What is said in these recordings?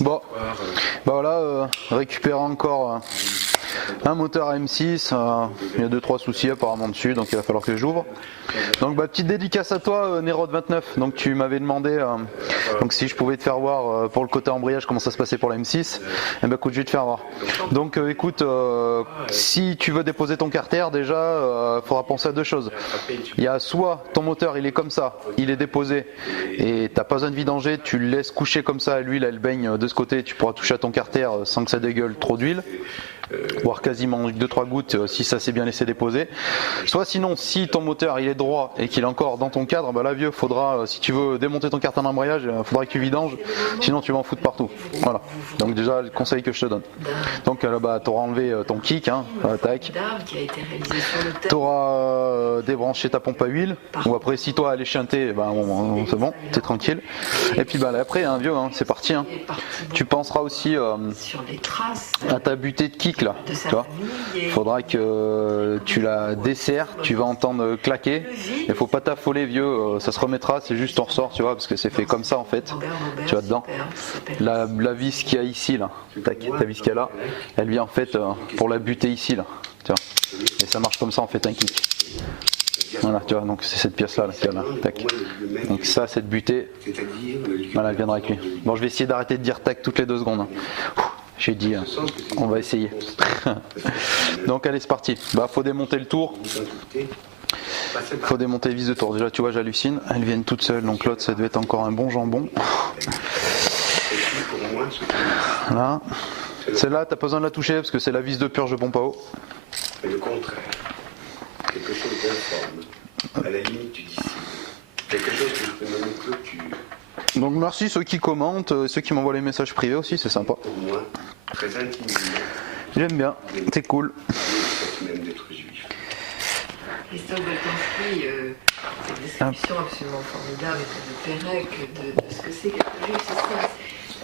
Bon, bah voilà, récupérer encore un moteur M6, il y a 2-3 soucis apparemment dessus, donc il va falloir que j'ouvre. Donc bah, petite dédicace à toi Nerod29, donc tu m'avais demandé donc si je pouvais te faire voir pour le côté embrayage comment ça se passait pour la M6, et bah écoute je vais te faire voir. Donc écoute, si tu veux déposer ton carter déjà, faudra penser à deux choses. Il y a soit ton moteur il est comme ça, il est déposé et t'as pas besoin de vidanger, tu le laisses coucher comme ça, l'huile elle baigne de ce côté, tu pourras toucher à ton carter sans que ça dégueule trop d'huile, voire quasiment 2-3 gouttes si ça s'est bien laissé déposer. Soit sinon, si ton moteur il est droit et qu'il est encore dans ton cadre, bah là vieux, faudra, si tu veux démonter ton carter d'embrayage, faudra que tu vidanges, sinon tu vas en foutre partout. Voilà. Donc déjà le conseil que je te donne. Donc là bah t'auras enlevé ton kick, hein, tac. T'auras débranché ta pompe à huile. Ou après si toi elle est chantée, bah c'est bon, t'es tranquille. Et puis bah là, après hein, vieux, hein, c'est parti. Hein. Tu penseras aussi à ta butée de kick là, tu vois. Il faudra que tu la desserres, tu vas entendre claquer. Il faut pas t'affoler vieux, ça se remettra, c'est juste on ressort, tu vois, parce que c'est fait comme ça en fait. Tu vois dedans. La vis qu'il y a ici là, tac, la vis qu'il y a là, elle vient en fait pour la buter ici là, tu vois. Et ça marche comme ça en fait un kick. Voilà, tu vois, donc c'est cette pièce là, là, tac. Donc ça, cette butée, voilà, elle viendra avec lui. Bon, je vais essayer d'arrêter de dire tac toutes les 2 secondes. Hein. J'ai dit, on va essayer. Donc allez, c'est parti. Bah, faut démonter le tour. Faut démonter les vis de tour. Déjà, tu vois, j'hallucine. Elles viennent toutes seules, donc l'autre, ça devait être encore un bon jambon. Là. Celle-là, t'as pas besoin de la toucher parce que c'est la vis de purge pompe à eau. Le contraire. Quelque chose d'informe. À la limite, tu dis si. Quelque chose que je peux nommer clôture. Donc merci ceux qui commentent, ceux qui m'envoient les messages privés aussi, c'est sympa. Pour moi, très intimidant. J'aime bien, c'est cool. Même d'être juif. Christophe Boltanski, cette description absolument formidable de Pérec, de ce que c'est qu'être juif, c'est ça.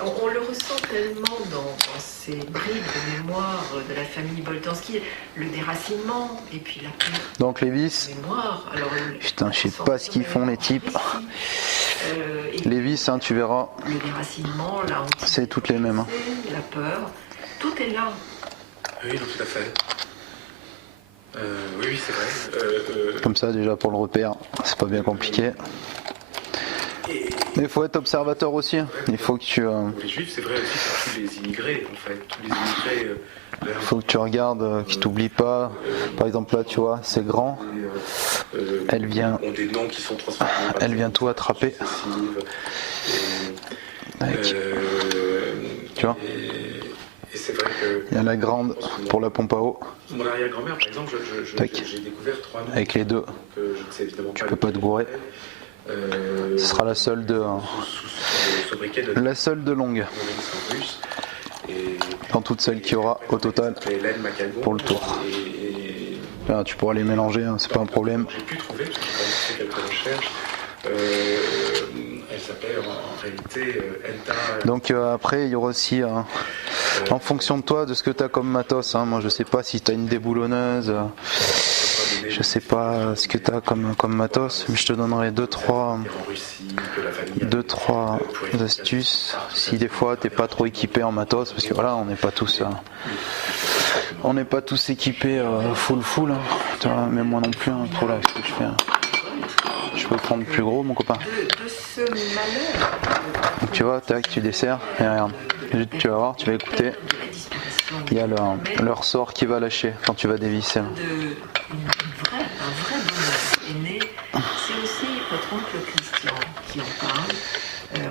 On le ressent tellement dans ces bribes de mémoire de la famille Boltanski, le déracinement et puis la perte. Donc les vis, mémoire. Alors, putain je sais pas ce qu'ils font les types. Les vis, hein, tu verras, le déracinement, la honte, c'est toutes les mêmes. Hein. La peur, tout est là. Oui, non, tout à fait. Oui, c'est vrai. Comme ça déjà pour le repère, c'est pas bien compliqué. Mais il faut être observateur aussi. Il faut que tu. Les juifs, c'est vrai aussi pour tous les immigrés, en fait. Tous les immigrés. Il faut que tu regardes, qu'ils t'oublient pas. Par exemple là, tu vois, c'est grand. Elle vient. Ont des noms qui sont transformés. Elle vient tout attraper. Tu vois. Et c'est vrai que. Il y a la grande pour la pompe à eau. Mon arrière-grand-mère, par exemple, j'ai découvert 3 noms. Avec les deux. Je ne sais évidemment tu peux pas te gourer. Ce sera la seule de longue dans toutes celles qu'il y aura au total pour le tour. Là, tu pourras les mélanger, hein, c'est pas un problème. J'ai pu trouver, parce que j'ai fait quelques recherches, elle s'appelle en réalité Enta. Donc après il y aura aussi en fonction de toi, de ce que tu as comme matos, hein, moi je sais pas si tu as une déboulonneuse, je sais pas ce que tu as comme matos, mais je te donnerai 2-3 astuces si des fois t'es pas trop équipé en matos, parce que voilà, on n'est pas tous équipés full, hein. Tu vois, même moi non plus, hein, trop là, ce que je fais. Je peux prendre plus gros, mon copain. Donc, tu vois, tac, tu desserres et regarde. Tu vas voir, tu vas écouter. Il y a le ressort qui va lâcher quand tu vas dévisser. Un vrai bonheur est né. C'est aussi votre oncle Christian qui en parle.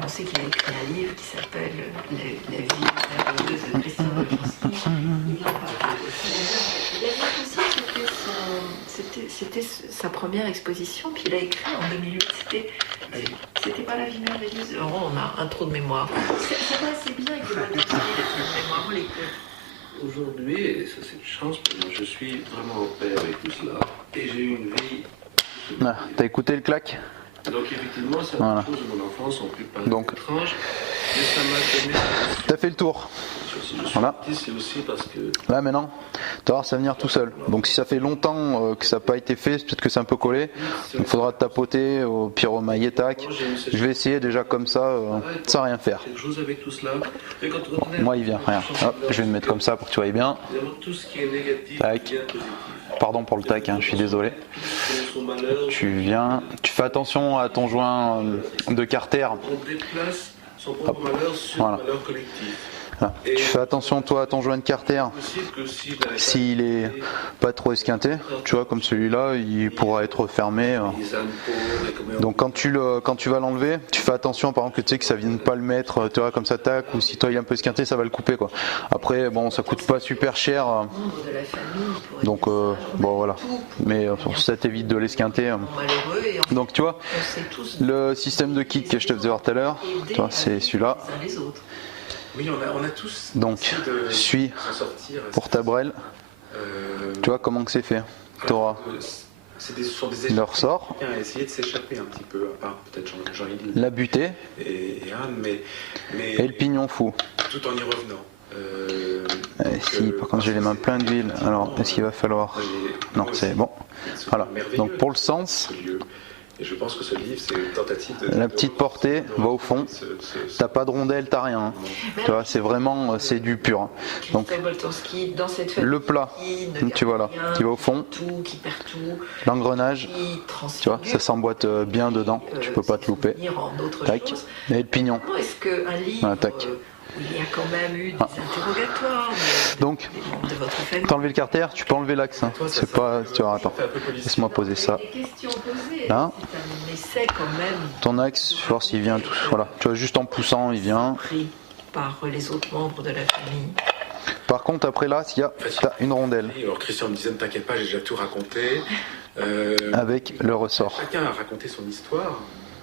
On sait qu'il a écrit un livre qui s'appelle La vie merveilleuse de Christian Boltanski. Il en parle aussi. La vie aussi, c'était sa première exposition, puis il a écrit en 2008. C'était pas La vie merveilleuse. Oh, on a un trou de mémoire. Ça va assez bien avec le Boltanski, le trou de mémoire. Aujourd'hui, et ça c'est une chance, je suis vraiment en paix avec tout cela. Et j'ai eu une vie. Ah, t'as écouté le claque ? Donc effectivement, certaines choses de mon enfance ont pu paraître étranges. Mais ça m'a donné. T'as fait le tour. Si je suis Voilà. petit, c'est aussi parce que. Là maintenant, tu vas voir, ça va venir tout seul. Donc si ça fait longtemps que ça n'a pas été fait, c'est peut-être que c'est un peu collé. Donc il faudra tapoter, au pire mailler, tac. Je vais essayer déjà comme ça, sans rien faire. Quelque chose avec tout cela. Et quand on est- Moi il vient, rien. Hop, je vais me mettre comme ça pour que tu vois bien. Évidemment, tout ce qui est négatif Tac. devient positif. Pardon pour le tac, je suis désolé. Son malheur, Tu viens, tu fais attention à ton joint de carter. on déplace son propre malheur sur Voilà. le malheur collectif. Voilà. Tu fais attention toi à ton joint de carter. Possible que S'il est pas trop esquinté, tu vois comme celui-là, il pourra être fermé. les âmes pauvres et comme Donc quand tu vas l'enlever, tu fais attention par exemple que tu sais que ça vienne pas le mettre, tu vois comme ça tac, ou si toi il est un peu esquinté, ça va le couper quoi. Après bon, ça coûte pas super cher, Membre de la famille pourrait donc bon voilà. Mais ça t'évite de l'esquinter. malheureux et en Donc tu vois, on sait tous le système de kick que je te faisais voir tout à l'heure, tu vois, c'est celui-là. les uns les autres. Oui, on a tous Donc essayé de suis s'en sortir. pour ta brelle, tu vois comment que c'est fait. Tu auras Ce sont des le ressort, Chacun a essayé de s'échapper un petit peu, à part peut-être Jean-Yves la butée et Anne, mais et le pignon fou. tout en y revenant. Si par contre j'ai les mains pleines d'huile, alors est-ce qu'il va falloir... Non, c'est bon. Voilà. Donc pour le sens, Et je pense que ce livre, c'est une tentative de... la petite portée va au fond. T'as pas de rondelle, t'as rien. Tu vois, c'est vraiment, c'est du pur. Donc Christophe Boltanski, dans cette famille le plat, qui ne tu vois là, garde rien, qui va au fond. tout, qui perd tout, L'engrenage, qui tu vois, transfigure, ça s'emboîte bien dedans. Tu peux pas te louper. en autre Tac. chose. Et le pignon. Comment est-ce qu'un livre Voilà, tac. où il y a quand même eu des interrogatoires Donc, des membres de votre famille, t'as enlevé le carter, tu peux enlever l'axe. Hein. C'est pas... Tu vois, attends. Laisse-moi poser ça. les questions posées, Là. c'est un essai quand même Ton axe, je vais voir s'il vient tout. Voilà. Tu vois, juste en poussant, il vient. pris par les autres membres de la famille. Par contre, après là, t'as une rondelle Alors Christian me disait, ne t'inquiète pas, j'ai déjà tout raconté. avec le ressort. Chacun a raconté son histoire.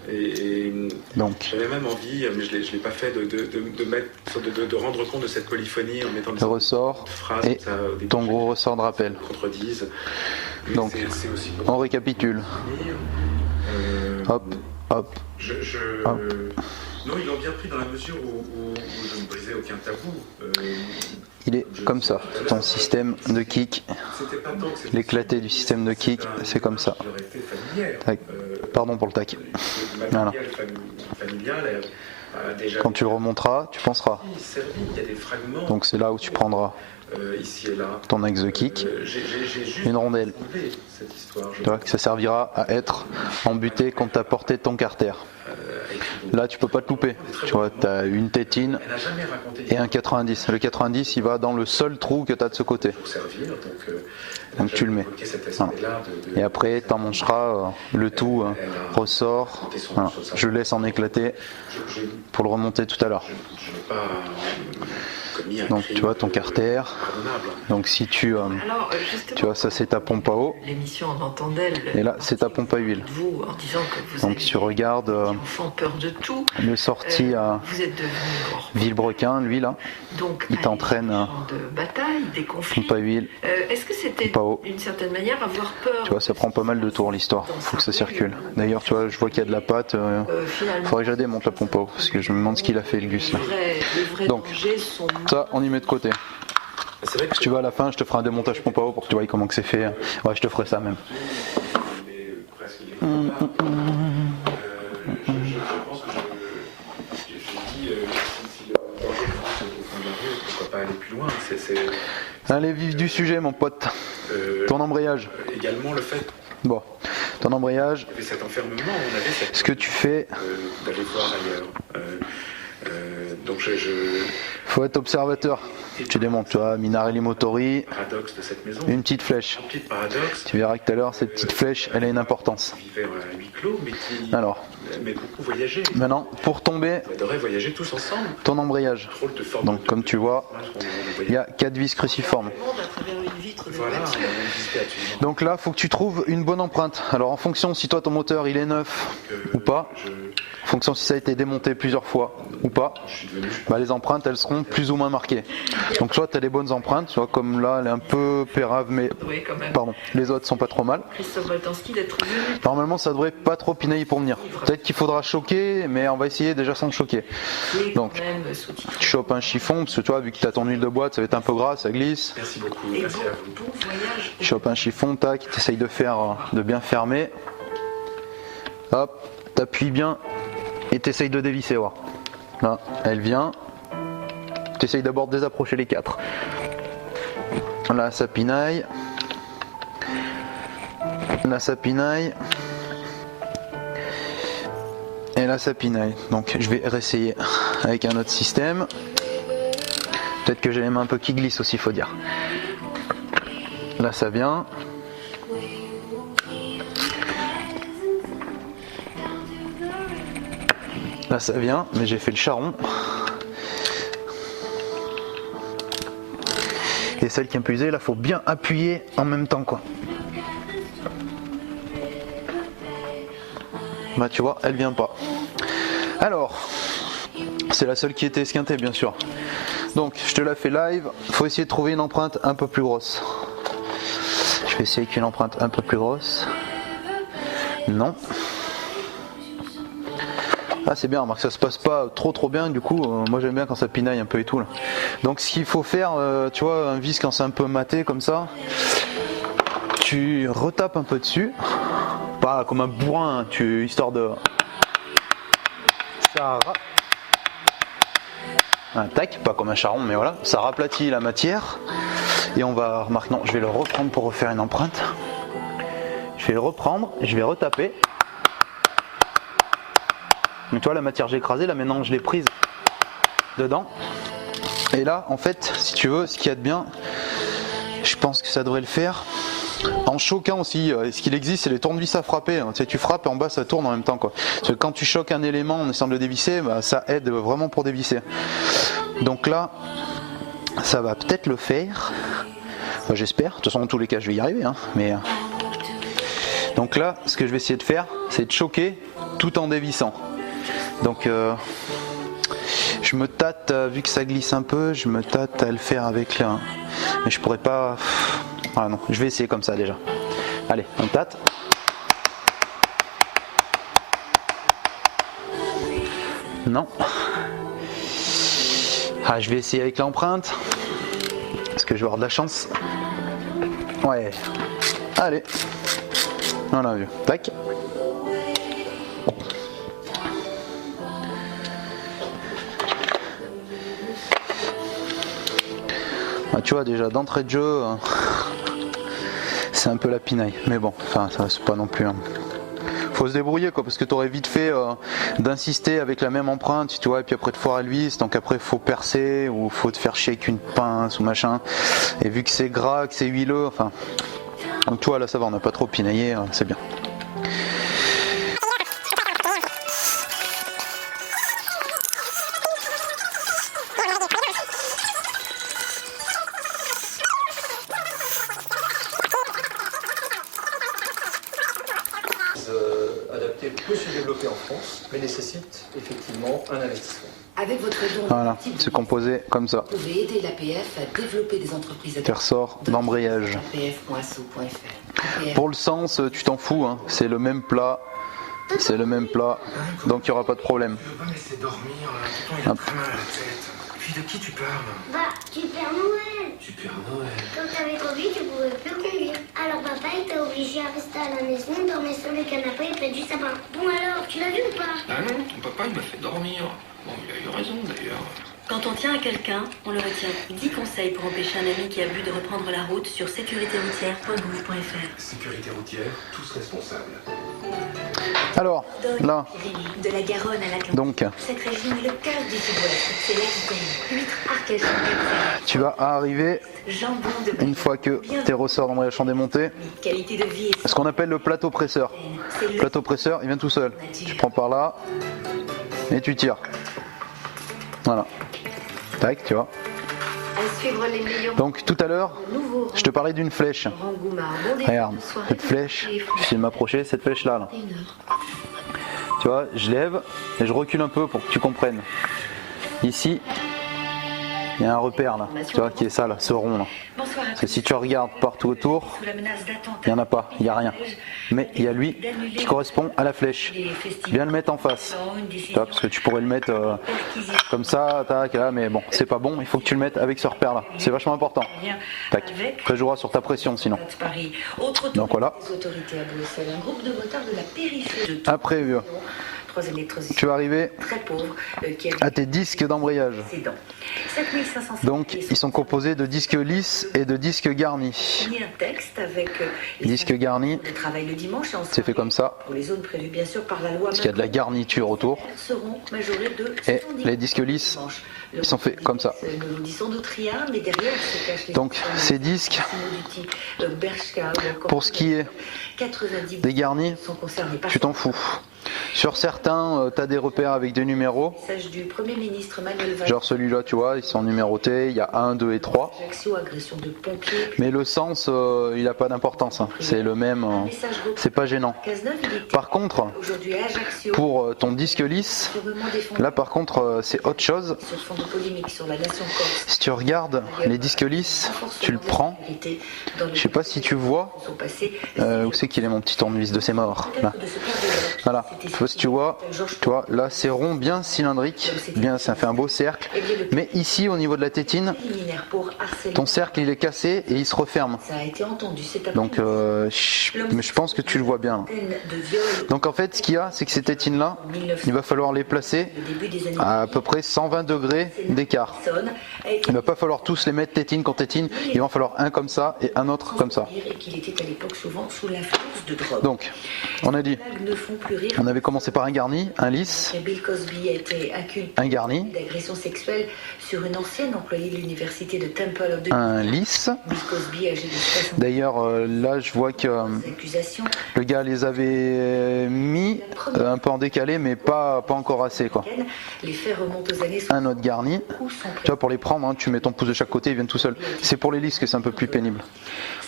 Et Donc, j'avais même envie, mais je ne l'ai pas fait, de rendre compte de cette polyphonie en mettant des le ressort phrases et comme ça, au début, ton gros ressort de rappel. contredisent. Mais Donc, c'est aussi on récapitule. Hop, hop. Hop. Non, ils l'ont bien pris dans la mesure où je ne brisais aucun tabou. Il est comme ça. Ton système de kick, C'était pas tant que c'était l'éclaté du système de kick, c'est comme ça. qui leur était familière. Tac. Pardon pour le tac. Voilà. Familiale, déjà Quand tu le remonteras, tu penseras. servi, il y a des fragments Donc c'est là où tu prendras ici et là. ton axe de kick, J'ai juste une rondelle. trouvé cette histoire. Tu vois, que ça servira à être embuté contre ta portée de ton carter. Là, tu peux pas te louper. Tu vois, tu as une tétine Elle n'a jamais raconté et un 90. Le 90, il va dans le seul trou que tu as de ce côté. pour servir, Donc tu le mets. Voilà. Et après, tu emmancheras le tout, ressort. Voilà. Je laisse en éclater pour le remonter tout à l'heure. Je n'ai pas commis un Donc crime tu vois ton carter. pardonnable. Donc si tu... Alors, justement, tu vois, ça c'est ta pompe à eau. l'émission en entendait Et là, c'est ta pompe à huile. vous en disant que vous Donc avez tu regardes enfant peur de tout. le sorti à Vous êtes devenu mort. Villebrequin, lui là. Donc, Il t'entraîne à des champs de bataille, des conflits. pompe à huile. Est-ce que c'était Pompe à eau. d'une certaine manière avoir peur Tu vois, ça prend pas mal de tours l'histoire. Faut que ça circule. D'ailleurs, tu vois, je vois qu'il y a de la pâte. Finalement, Faudrait que je démonte la pompe à eau. Parce que je me demande ce qu'il a fait le Gus là. les vrais Donc, dangers sont Ça, on y met de côté. C'est vrai que Si tu vas à la fin, je te ferai un démontage pompe à eau pour que tu vois comment que c'est fait. Ouais, je te ferai ça même. presque il est pas. Je pense que je dis si le danger commence au fond de la rue, pourquoi pas aller plus loin. Allez, vif du sujet, mon pote. Ton embrayage. Également le fait Bon, ton embrayage, qu'il y avait cet enfermement, on avait cette ce que tu fais, d'aller voir ailleurs. Donc faut être observateur. Tu démontes, tu vois, Minarelli Motori, paradoxe de cette maison, une petite flèche. rempli de paradoxes, Tu verras que tout à l'heure, cette petite flèche, elle a une importance. qui vivait à huis clos, Alors, mais beaucoup voyageaient. maintenant, pour tomber, On adorait voyager tous ensemble. ton embrayage. Drôle de forme. Donc, comme tu vois, il y a 4 vis cruciformes. le monde à travers une vitre de Voilà, voiture. on visitait absolument. Donc là, faut que tu trouves une bonne empreinte. Alors, en fonction si toi, ton moteur, il est neuf ou pas, en fonction si ça a été démonté plusieurs fois ou pas, bah, les empreintes, elles seront plus ou moins marquées. Donc soit tu as des bonnes empreintes, soit comme là elle est un peu pérave, mais Oui, quand même. pardon, les autres sont pas trop mal. Christophe Boltanski d'être venu. Normalement ça devrait pas trop pinailler pour venir. Peut-être qu'il faudra choquer, mais on va essayer déjà sans choquer. Donc Quand même sous-titré. tu chopes un chiffon, parce que tu vois, vu que tu as ton huile de boîte, ça va être un peu gras, ça glisse. Merci beaucoup. Et Merci à vous. bon voyage. Tu chopes un chiffon, tac, tu essayes de bien fermer. Hop, t'appuies bien et tu essayes de dévisser. Voir. Là, elle vient. Tu essayes d'abord de désapprocher les 4. Là, ça pinaille. Là, ça pinaille. Et là, ça pinaille. Donc, je vais réessayer avec un autre système. Peut-être que j'ai les mains un peu qui glissent aussi, faut dire. Là, ça vient. Là, ça vient, mais j'ai fait le charron. Et celle qui est un peu usée, là, faut bien appuyer en même temps, quoi. Bah, tu vois, elle vient pas. Alors, c'est la seule qui était esquintée, bien sûr. Donc, je te la fais live. Faut essayer de trouver une empreinte un peu plus grosse. Je vais essayer avec une empreinte un peu plus grosse. Non. Ah, c'est bien, remarque, ça se passe pas trop bien. Du coup, moi j'aime bien quand ça pinaille un peu et tout là. Donc, ce qu'il faut faire, tu vois, un vis quand c'est un peu maté comme ça, tu retapes un peu dessus. Pas comme un bourrin, histoire de. Ça. Un tac, pas comme un charron, mais voilà, ça raplatit la matière. Et on va remarquer, non, je vais le reprendre pour refaire une empreinte. Je vais le reprendre, je vais retaper. Donc toi, la matière j'ai écrasé, là maintenant je l'ai prise dedans. Et là, en fait, si tu veux, ce qu'il y a de bien, je pense que ça devrait le faire. En choquant aussi, ce qu'il existe, c'est les tournevis à frapper. Tu sais, tu frappes et en bas ça tourne en même temps, quoi. Parce que quand tu choques un élément en essayant de le dévisser, bah, ça aide vraiment pour dévisser. Donc là, ça va peut-être le faire. Enfin, j'espère. De toute façon, dans tous les cas, je vais y arriver. Hein. Mais donc là, ce que je vais essayer de faire, c'est de choquer tout en dévissant. Donc, je me tâte, vu que ça glisse un peu, je me tâte à le faire avec là. Mais je pourrais pas. Ah non, je vais essayer comme ça déjà. Allez, on tâte. Non. Ah, je vais essayer avec l'empreinte. Parce que je vais avoir de la chance. Ouais. Allez. Voilà, vieux. Tac. Ah, tu vois, déjà d'entrée de jeu. C'est un peu la pinaille, mais bon, enfin ça c'est pas non plus. Faut se débrouiller quoi, parce que t'aurais vite fait d'insister avec la même empreinte, tu vois, et puis après de foirer le vis, donc après faut percer ou faut te faire chier avec une pince ou machin. Et vu que c'est gras, que c'est huileux, enfin, donc toi là ça va, on n'a pas trop pinaillé, c'est bien. Adapté peut se développer en France, mais nécessite effectivement un investissement. Avec votre don, Voilà, c'est composé comme ça. vous pouvez aider l'APF à développer des entreprises Qui ressort d'embrayage. Pour le sens, tu t'en fous, hein. C'est le même plat. C'est le même plat, donc il n'y aura pas de problème. Je veux pas me laisser dormir, là. Tonton, il a très mal à la tête. Puis de qui tu parles? Bah, du Père Noël. Du Père Noël. Quand t'avais Covid, tu pouvais plus conduire. Alors papa, il t'a obligé à rester à la maison, dormir sur le canapé et faire du sapin. Bon alors, tu l'as vu ou pas? Ah non, ton papa il m'a fait dormir. Bon, il a eu raison d'ailleurs. Quand on tient à quelqu'un, on le retient. 10 conseils pour empêcher un ami qui a bu de reprendre la route sur sécuritéroutière.gouv.fr. Sécurité routière, tous responsables. Alors, là, De la Garonne à l'Atlantique. donc, Cette région est le cœur du sud-ouest. C'est l'Aquitaine. Huîtres, Arcachon, tu vas arriver, jambon de une fois que tes ressorts d'embrayage sont démontés, qualité de vie et ce qu'on appelle le plateau presseur. c'est Le plateau presseur, il vient tout seul. Tu prends par là et tu tires. Voilà. Tac, tu vois. À suivre les meilleurs Donc tout à l'heure, nouveaux je te parlais d'une flèche. Rangouma. Bon début Regarde, de soirée. cette flèche, j'essaie de m'approcher, cette flèche là. 21h. Tu vois, je lève et je recule un peu pour que tu comprennes. Ici, il y a un repère là, tu vois, qui est ça là, ce rond là. Bonsoir à Parce que tous. si tu regardes partout autour, Sous la menace d'attentats, il n'y en a pas, il n'y a rien. Mais il y a lui qui correspond à la flèche. Viens le mettre en face. Tu vois, parce que tu pourrais le mettre comme ça, tac, là, mais bon, c'est pas bon, il faut que tu le mettes avec ce repère là. C'est vachement important. Tac. Ça jouera sur ta pression sinon. Paris. Autre Donc voilà. Les autorités à Bruxelles, un groupe de motards de la périphérie de Après, vieux, trois électrosystèmes tu vas arriver très pauvres qui à tes disques d'embrayage. précédents. 7500 Donc, ils sont composés de disques lisses et de disques garnis. signé un texte avec les Disques garnis, de travail le dimanche et en c'est fait comme ça, pour les zones prévues bien sûr par la loi parce qu'il y a de la garniture autour. seront majorées de Et 70 les disques lisses, dimanche. Le ils sont faits comme ça. Nous nous dit sans doute rien, mais derrière se cachent les Donc, ces disques, Bershka ou encore pour ce qui est 90 des garnis, sont concernés par tu t'en fous. Sur certains, tu as des repères avec des numéros. Il s'agit du Premier ministre Manuel Valls. Genre celui-là, tu vois, ils sont numérotés. Il y a 1, 2 et 3. Ajaccio, agression de pompiers. Mais le sens, il n'a pas d'importance. Hein. C'est le même. Message gauche. C'est pas gênant. Cazeneuve, il était Par contre, aujourd'hui à Ajaccio. pour ton disque lisse, Durement défendu là par contre, c'est autre chose. sur fond de polémique sur la nation corse. Si tu regardes les disques lisses, tu le prends. Je sais pas si tu vois. Où c'est qu'il est mon petit tournevis de ses morts là. Voilà. Je sais pas si tu vois. Tu vois, là c'est rond, bien cylindrique, bien, ça fait un beau cercle. Mais ici, au niveau de la tétine, ton cercle il est cassé et il se referme. Ça a été entendu cet Donc, je pense que tu le vois bien. de viol Donc en fait, ce qu'il y a, c'est que ces tétines là, il va falloir les placer au début des années à peu près 120 degrés d'écart. personnes a été Il va pas falloir tous les mettre tétine contre tétine. Il va en falloir un comme ça et un autre comme ça. et qu'il était à l'époque souvent sous l'influence de drogue. Donc, on a dit, Les blagues ne font plus rire. on avait commencé par un garni, un lisse, Bill Cosby a été inculpé un garni, d'agression sexuelle sur une ancienne employée de l'université de Temple of the un lisse. Bill Cosby, âgé de 60 D'ailleurs, là, je vois que accusations, le gars les avait mis un peu en décalé, mais pas encore assez, quoi. les faits remontent aux années Un autre garni. 60 sont Tu vois, pour les prendre, hein, tu mets ton pouce de chaque côté, ils viennent tout seuls. C'est pour les lisses que c'est un peu plus pénible.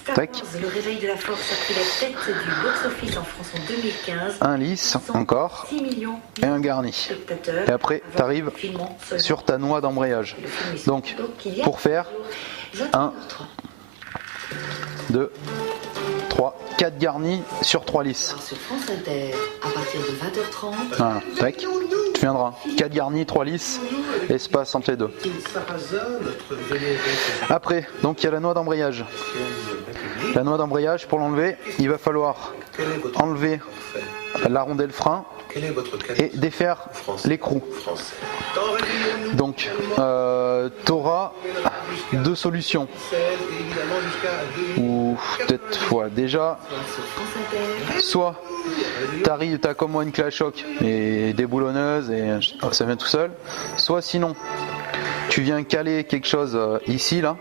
Star Tac. Wars, le réveil de la force a pris la tête du box-office en France en 2015. Un lisse, encore, 6 millions et un garni. de spectateurs. Et après, tu arrives Filmant seulement sur ta noix d'embrayage. le film est Donc, il y a pour faire 1, 2, 3, 4 garnis sur 3 lisses. Sur France Inter, à partir de 20h30, Voilà, tac. Tu viendras. 4 garnis, 3 lisses, espace entre les deux. Après, donc il y a la noix d'embrayage. La noix d'embrayage, pour l'enlever, il va falloir enlever la rondelle frein Quel est votre et défaire l'écrou. Donc, tu auras deux solutions. Ou peut-être, ouais, déjà, soit t'as comme moi une clé à choc et des boulonneuses et ça vient tout seul. Soit sinon, tu viens caler quelque chose ici, là.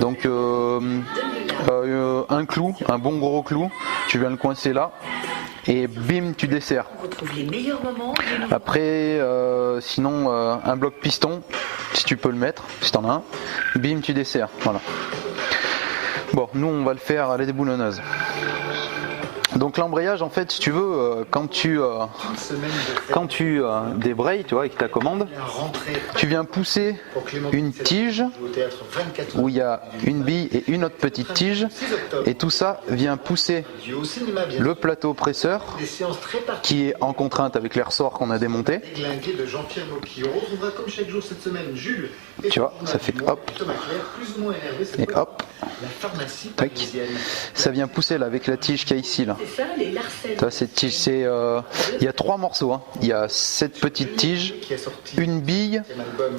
Donc, un clou, un bon gros clou, tu viens le coincer là. Et bim, tu desserres. On retrouve les meilleurs moments du nouveau Après, sinon, un bloc piston, si tu peux le mettre, si t'en as un, bim, tu desserres. Voilà. Bon, nous, on va le faire à la déboulonneuse. Donc l'embrayage, en fait, si tu veux, quand tu débrayes, tu vois, avec ta commande, tu viens pousser une tige où il y a une bille et une autre petite tige, et tout ça vient pousser le plateau presseur qui est en contrainte avec les ressorts qu'on a démontés. Tu vois, ça fait hop et hop, tac. Ça vient pousser là avec la tige qu'il y a ici là. C'est ça, les Larsen. Ça, cette tige, il y a 3 morceaux. Hein. Il y a cette petite tige, une bille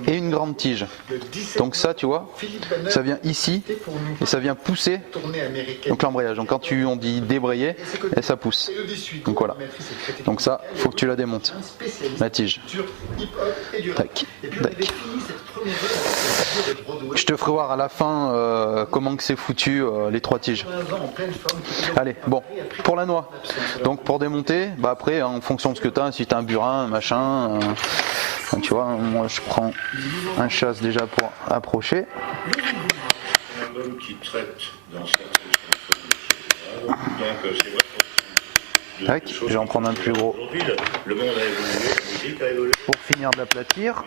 et une grande tige. Donc ça, tu vois, ça vient ici et ça vient pousser. Donc l'embrayage. Donc quand on dit débrayer, et ça pousse. Donc voilà. Donc ça, faut que tu la démontes. La tige. Tac, tac. Je te ferai voir à la fin comment que c'est foutu les 3 tiges. Allez, bon, pour la noix. Donc pour démonter, bah après en fonction de ce que tu as, si tu as un burin, un machin, tu vois, moi je prends un chasse déjà pour approcher. Un homme qui traite dans certaines donc c'est vrai. Tac, je vais en prendre un plus gros. Aujourd'hui, le monde a évolué, la musique a évolué. Pour finir de l'aplatir.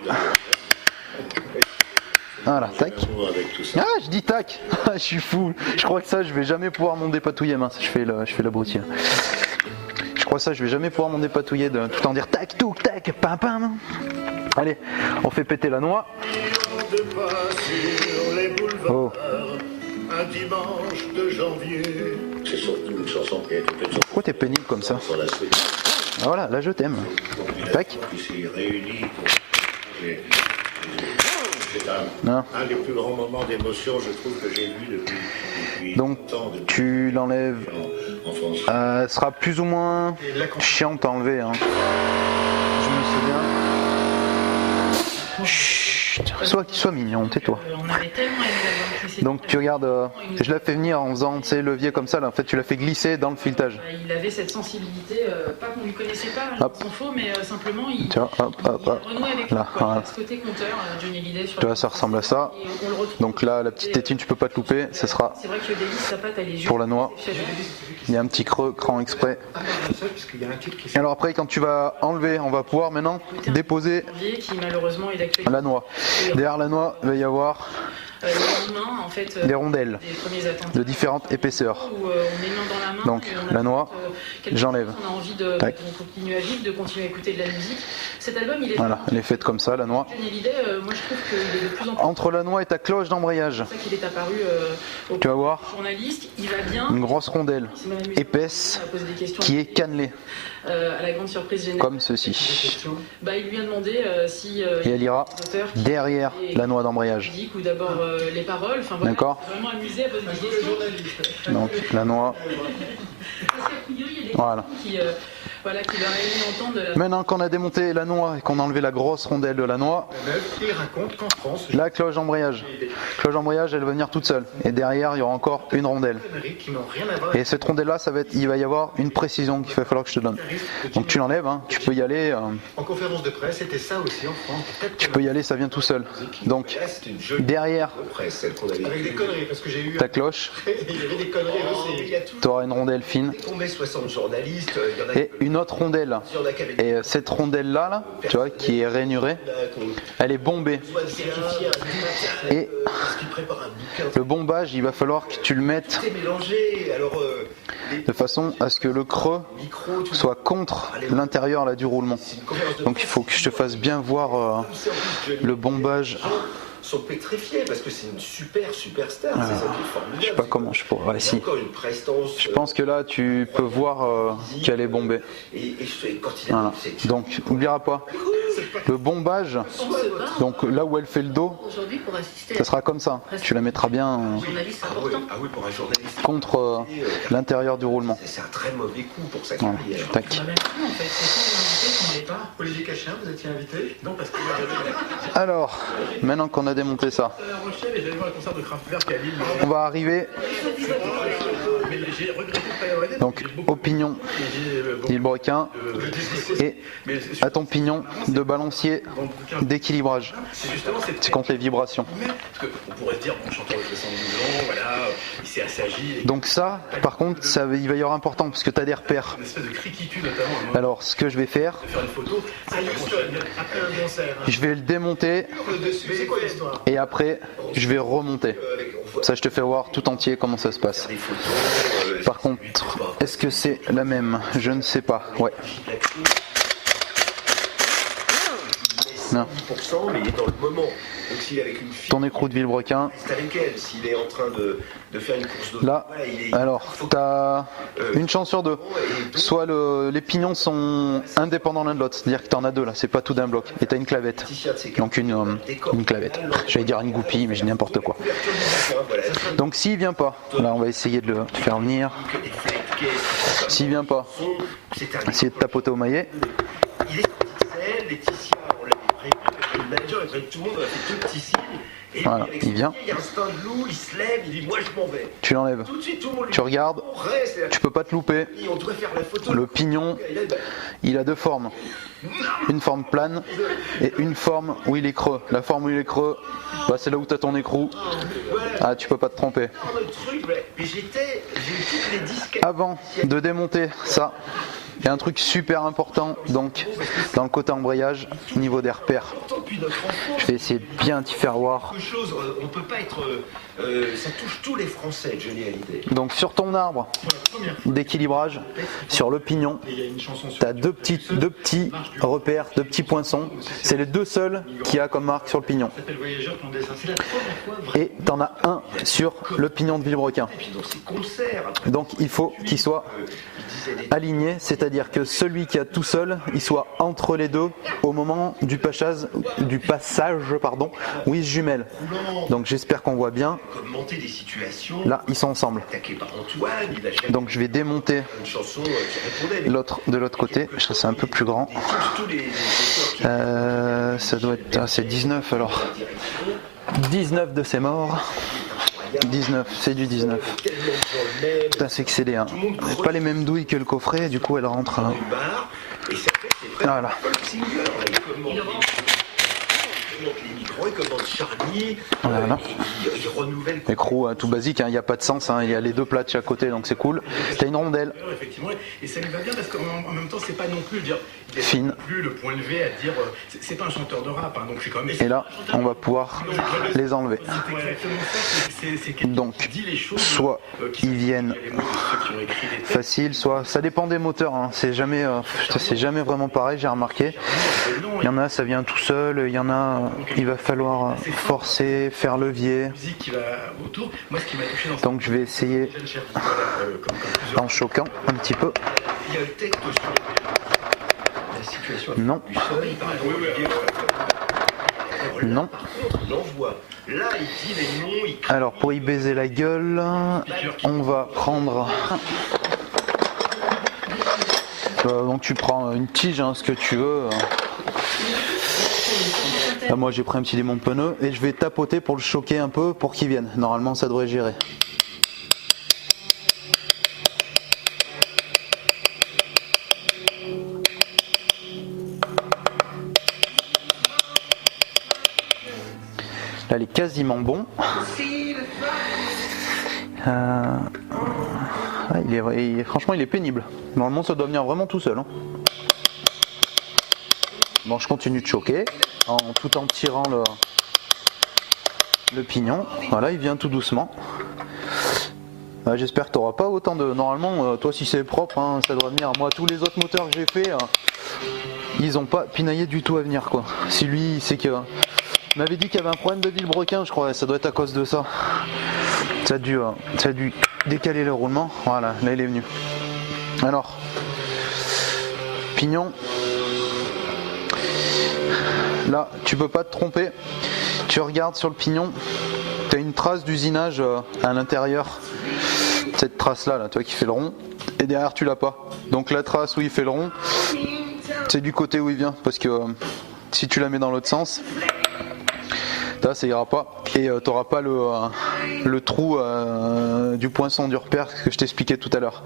Voilà, tac. Avec tout ça. Ah, je dis tac. Je suis fou. Je crois que ça, je vais jamais pouvoir m'en dépatouiller. Mince, je fais l'abruti. Je crois ça, je vais jamais pouvoir m'en dépatouiller de tout en dire tac, touc, tac, pam, pam. Allez, on fait péter la noix. Oh. Un dimanche de janvier. C'est surtout une chanson qui a été faite Pourquoi t'es pénible comme ça? sur la suite. Ah, voilà, là je t'aime. Tac. Qui s'est réunie pour. C'est Non. un des plus grands moments d'émotion, je trouve, que j'ai vu depuis Donc longtemps, depuis tu l'enlèves. en France. Elle sera plus ou moins chiante à enlever. Hein. Je me souviens. Chut, sois mignon, tais-toi. On avait tellement aimé l'album précédent. Donc tu regardes, je la fais venir en faisant tu sais, levier comme ça, là. En fait tu la fais glisser dans le filetage. Il avait cette sensibilité, pas qu'on lui connaissait pas, Hop. sans faux, mais simplement il, Tu vois, hop, hop, hop. il renouait avec Là, nous, quoi. voilà. Ce côté conteur, Johnny Hallyday sur Tu vois, ça ressemble à ça. Et on le retrouve. Donc là, la petite tétine, tu peux pas te louper, ce sera C'est vrai que Davis, sa patte, elle est juste pour la noix. Il y a un petit creux, cran exprès. Et alors après, quand tu vas enlever, on va pouvoir maintenant déposer qui malheureusement est d'actualité. la noix. Derrière la noix, il va y avoir Le lendemain, en fait, des rondelles des premiers attentats, de différentes épaisseurs. où on est main dans la main. Donc, et on a la noix, quelque j'enlève. chose, on a envie de Tac. continuer à vivre, de continuer à écouter de la musique. Cet album, il est. Voilà, elle est faite comme ça, la noix. Johnny Hallyday, moi je trouve qu'il est de plus en plus. Entre la noix et ta cloche d'embrayage, C'est pour ça qu'il est apparu au tu vas voir journaliste. Il va bien. une grosse rondelle Il s'est même amusé épaisse à poser des questions qui est cannelée, à la grande surprise générale. comme ceci. Bah, il lui a demandé si Et elle ira derrière la noix d'embrayage. musique ou d'abord les paroles. Enfin, voilà, D'accord. il s'est vraiment amusé à poser des questions. Donc la noix, Parce qu'a priori, il y a des voilà. gens qui, voilà, qui leur aimé entendre de la. Maintenant qu'on a démonté la noix et qu'on a enlevé la grosse rondelle de la noix, Il raconte qu'en France, la cloche d'embrayage. Cloche d'embrayage, elle va venir toute seule. Et derrière, il y aura encore une rondelle. qui n'ont rien à voir Et cette rondelle-là, il va y avoir une précision qu'il va falloir que je te donne. Donc tu l'enlèves, hein, tu peux y aller. En conférence de presse, c'était ça aussi en France. Tu peux y aller, ça vient tout seul. Donc Là, c'est une jolie derrière presse, celle qu'on avait Avec des vue. conneries, parce que j'ai eu. ta cloche, Il y avait des conneries Il aussi. y a toujours tu auras une rondelle fine tombé 60 journalistes, il y en a et une autre rondelle. il y en a qui avaient Et cette rondelle-là, là, tu vois, qui est rainurée, elle est bombée. besoin de certifier un Et parce qu'ils préparent un bouquin. le bombage, il va falloir que tu le mettes C'est mélangé, alors de façon à ce que le creux micro, tout soit contre l'intérieur là, du roulement. c'est une conférence de Donc il faut que je te fasse bien voir presse, en plus, Johnny le bombage. sont pétrifiés parce que c'est une superstar, c'est ça qui est formidable. Je sais pas comment je pourrais. Ouais, Il y a si. encore une prestance. Je pense que là, tu peux voir qu'elle est bombée. Et quand il a Voilà. c'est Donc, n'oubliera pas, le bombage, donc là où elle fait le dos, Aujourd'hui, pour assister ça sera comme ça. Tu la mettras bien journaliste ah oui, pour un journaliste, contre l'intérieur du roulement. c'est un très mauvais coup pour sa Voilà. carrière. Tac. On a même plus, en fait, c'est ça, l'invité qu'on n'avait pas. Olivier Cachin, vous étiez invité? Non, parce que moi j'avais Alors, maintenant qu'on a démonté ça, la Rochelle et j'allais voir le concert de Kraftwerk à Lille. on va arriver Mais j'ai regretté de pas y avoir été. donc au pignon d'Ilbrequin et à ton pignon de balancier d'équilibrage. C'est justement cette C'est contre les vibrations. parce qu'on pourrait se dire, bon, chanteur de 72 ans, voilà, il s'est assagi, et Donc ça, par contre, il va y avoir important parce que tu as des repères. une espèce de criquitu notamment, à un moment, Alors, ce que je vais faire, de faire une photo. À Houston, après un concert. je vais le démonter Mais c'est quoi l'histoire? et après, je vais remonter. Ça, je te fais voir tout entier comment ça se passe. Par contre, est-ce que c'est la même? Je ne sais pas. Ouais. Non. 10%, mais il est dans le moment. Donc s'il est avec une fille, Ton écrou de Villebrequin. c'est avec elle. S'il est en train de faire une course de Là, voilà, il est- alors, tu as une chance sur deux. Soit les pignons sont indépendants l'un de l'autre, c'est-à-dire que tu en as deux là, c'est pas tout d'un bloc. Et tu as une clavette. Donc une clavette. J'allais dire une goupille, mais j'ai n'importe quoi. couverture du bouquin, voilà. Donc s'il vient pas, là on va essayer de le faire venir. S'il vient pas, C'est un essayer de tapoter au maillet. Il est sorti de scène, Laetitia, on l'avait prévu, le manager est prévu, tout le monde, on a fait deux petits signes. Et lui, Voilà, avec il son vient. vieil instinct de loup, il se lève, il dit moi je m'en vais. Tu l'enlèves. Tout de suite, tout le monde lui Tu regardes, dit, on reste, tu peux pas te louper. on devrait faire la photo. Le pignon, Et là, bah, il a deux formes. Une forme plane et une forme où il est creux. La forme où il est creux, bah, c'est là où tu as ton écrou. Ah, tu peux pas te tromper. le truc, voilà. Et j'ai eu toutes les disques. Avant de démonter ça, Il y a un truc super important donc dans le côté embrayage, niveau des repères. Je vais essayer de bien t'y faire voir. On peut pas être. Ça touche tous les Français, Johnny Hallyday. Donc sur ton arbre d'équilibrage, sur le pignon, tu as deux petits repères, deux petits poinçons. C'est les deux seuls qu'il y a comme marque sur le pignon. Et tu en as un sur le pignon de vilebrequin. Donc il faut qu'il soit aligné, c'est-à-dire que celui qui a tout seul, il soit entre les deux au moment du passage où il se jumelle. Donc j'espère qu'on voit bien. Là, ils sont ensemble. Donc je vais démonter l'autre de l'autre côté. Ça c'est un peu plus grand. Ça doit être... Ah, c'est 19 alors. 19 de ces morts. 19, c'est du 19. Putain, c'est excellé. Hein. Pas les mêmes douilles que le coffret, du coup elle rentre. Hein. Voilà. Voilà. Écrou tout basique, il n'y a pas de sens, il y a les deux plats de chaque côté donc c'est cool. T'as une rondelle. Et ça lui va bien parce qu'en même temps c'est pas non plus dire fine. Plus le point levé à dire c'est pas un chanteur de rap donc c'est quand même. Et là on va pouvoir les enlever. Donc soit ils viennent facile, soit ça dépend des moteurs. Hein. C'est jamais vraiment pareil. J'ai remarqué. Il y en a ça vient tout seul, il y en a il va falloir forcer, faire levier. Donc je vais essayer en choquant un petit peu. Non. Non. Alors pour y baiser la gueule, on va prendre... donc tu prends une tige, ce que tu veux. Là, moi j'ai pris un petit démon de pneu et je vais tapoter pour le choquer un peu pour qu'il vienne. Normalement ça devrait gérer. Là, il est quasiment bon. Franchement, il est pénible. Normalement, ça doit venir vraiment tout seul. Hein. Bon, je continue de choquer tout en tirant le pignon. Voilà, il vient tout doucement. J'espère que tu n'auras pas autant de... Normalement, toi, si c'est propre, ça doit venir. Moi, tous les autres moteurs que j'ai fait, ils n'ont pas pinaillé du tout à venir, quoi. Si lui, c'est que... Il m'avait dit qu'il y avait un problème de vilebrequin, je crois, ça doit être à cause de ça. Ça a dû décaler le roulement. Voilà, là il est venu. Alors, pignon. Là, tu peux pas te tromper. Tu regardes sur le pignon, tu as une trace d'usinage à l'intérieur. Cette trace-là, toi qui fait le rond. Et derrière, tu l'as pas. Donc la trace où il fait le rond, c'est du côté où il vient. Parce que si tu la mets dans l'autre sens... Là, ça ira pas et tu n'auras pas le trou du poinçon du repère que je t'expliquais tout à l'heure.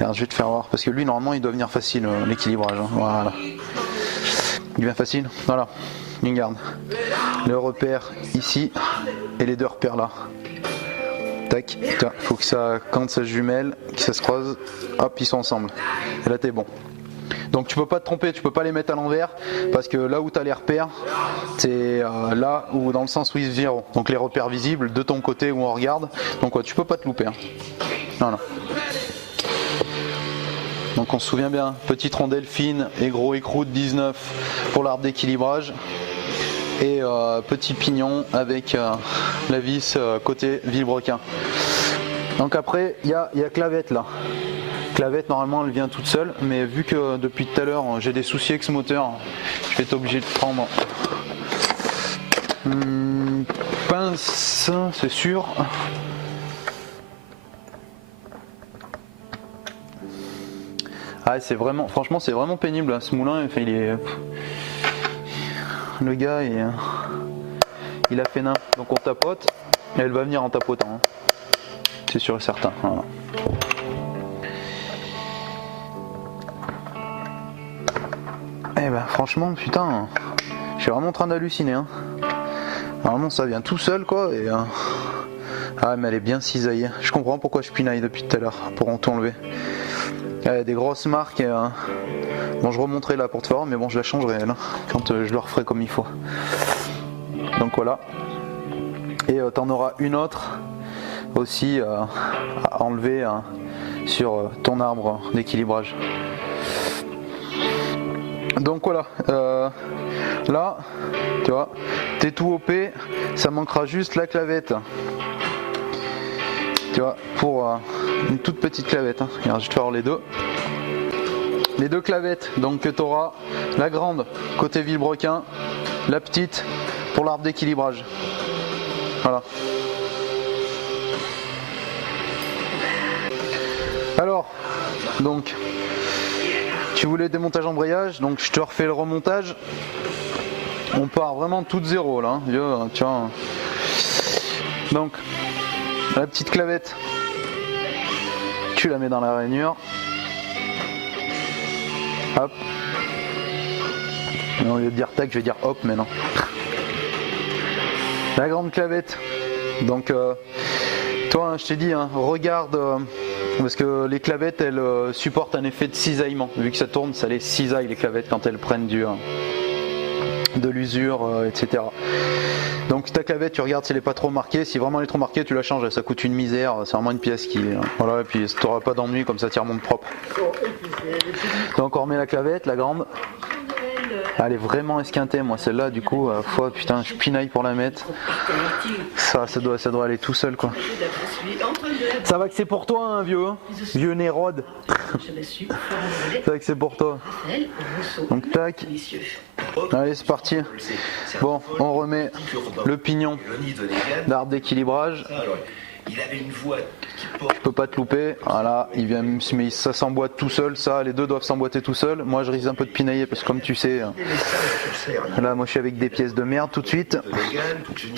Alors je vais te faire voir parce que lui normalement il doit venir facile l'équilibrage. Voilà. Il vient facile. Voilà. Il garde le repère ici et les deux repères là. Tac. Tiens, faut que ça, quand ça se jumelle, que ça se croise, hop, ils sont ensemble. Et là t'es bon. Donc tu peux pas te tromper, tu peux pas les mettre à l'envers parce que là où tu as les repères, c'est là où dans le sens où ils se virent. Donc les repères visibles de ton côté où on regarde. Donc ouais, tu peux pas te louper. Hein. Voilà. Donc on se souvient bien, petite rondelle fine et gros écrou de 19 pour l'arbre d'équilibrage. Et petit pignon avec la vis côté vilebrequin. Donc après il y a clavette là. Clavette normalement elle vient toute seule, mais vu que depuis tout à l'heure j'ai des soucis avec ce moteur, je vais être obligé de prendre pince, c'est sûr. Ah c'est vraiment, franchement c'est vraiment pénible ce moulin, enfin, il est... Le gars il a fait nain, donc on tapote et elle va venir en tapotant, hein. C'est sûr et certain. Voilà. Eh ben franchement putain, je suis vraiment en train d'halluciner. Hein. Normalement ça vient tout seul quoi. Et, ah mais elle est bien cisaillée. Je comprends pourquoi je pinaille depuis tout à l'heure pour en tout enlever. Des grosses marques. Bon, je remonterai la porte-parole, mais bon, je la changerai elle, quand je le referai comme il faut. Donc voilà. Et t'en auras une autre aussi à enlever sur ton arbre d'équilibrage. Donc voilà. Là, tu vois, t'es tout OP, ça manquera juste la clavette. Tu vois, pour une toute petite clavette. Regarde, je vais te faire les deux. Les deux clavettes, donc tu auras la grande côté vilebrequin, la petite pour l'arbre d'équilibrage. Voilà. Alors, donc, tu voulais démontage embrayage, donc je te refais le remontage. On part vraiment tout de zéro là, tu vois. Donc, la petite clavette, tu la mets dans la rainure. Hop. Au lieu de dire tac, je vais dire hop maintenant. La grande clavette. Donc, toi, je t'ai dit, regarde, parce que les clavettes, elles supportent un effet de cisaillement. Vu que ça tourne, ça les cisaille les clavettes quand elles prennent de l'usure, etc. Donc ta clavette, tu regardes si elle n'est pas trop marquée. Si vraiment elle est trop marquée, tu la changes. Ça coûte une misère. C'est vraiment une pièce qui, voilà. Et puis tu n'auras pas d'ennui, comme ça, tu remontes propre. Donc on remet la clavette, la grande. Elle est vraiment esquintée, moi celle-là, du coup, putain, je pinaille pour la mettre. Ça doit aller tout seul, quoi. Ça va que c'est pour toi, hein, vieux Nérode. Ça va que c'est pour toi. Donc tac. Allez, c'est parti. Bon, on remet le pignon d'arbre d'équilibrage. Il avait une voix qui Tu peux pas te louper. Voilà, mais ça s'emboîte tout seul. Ça, les deux doivent s'emboîter tout seul. Moi, je risque un peu de pinailler parce que, comme tu sais, là, moi, je suis avec des pièces de merde tout de suite.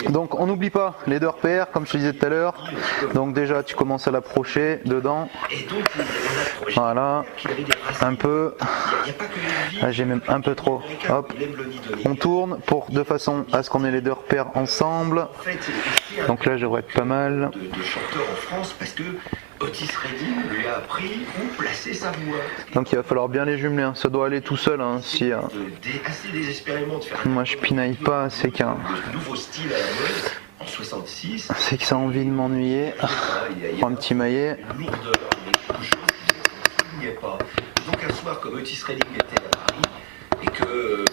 Donc, on n'oublie pas les deux repères, comme je te disais tout à l'heure. Donc, déjà, tu commences à l'approcher dedans. Voilà, un peu. Là, j'ai même un peu trop. Hop, on tourne de façon à ce qu'on ait les deux repères ensemble. Donc là, je devrais être pas mal. De chanteur en France parce que Otis Redding lui a appris où placer sa voix. Donc il va falloir bien les jumeler, ça doit aller tout seul. Si, assez désespérément de faire moi je pinaille pas, c'est qu'un nouveau style à la mode en 66. C'est que ça a envie de m'ennuyer. Prends un petit maillet. Lourdeur, mais je n'y est pas. Donc un soir comme Otis Redding était à Paris et que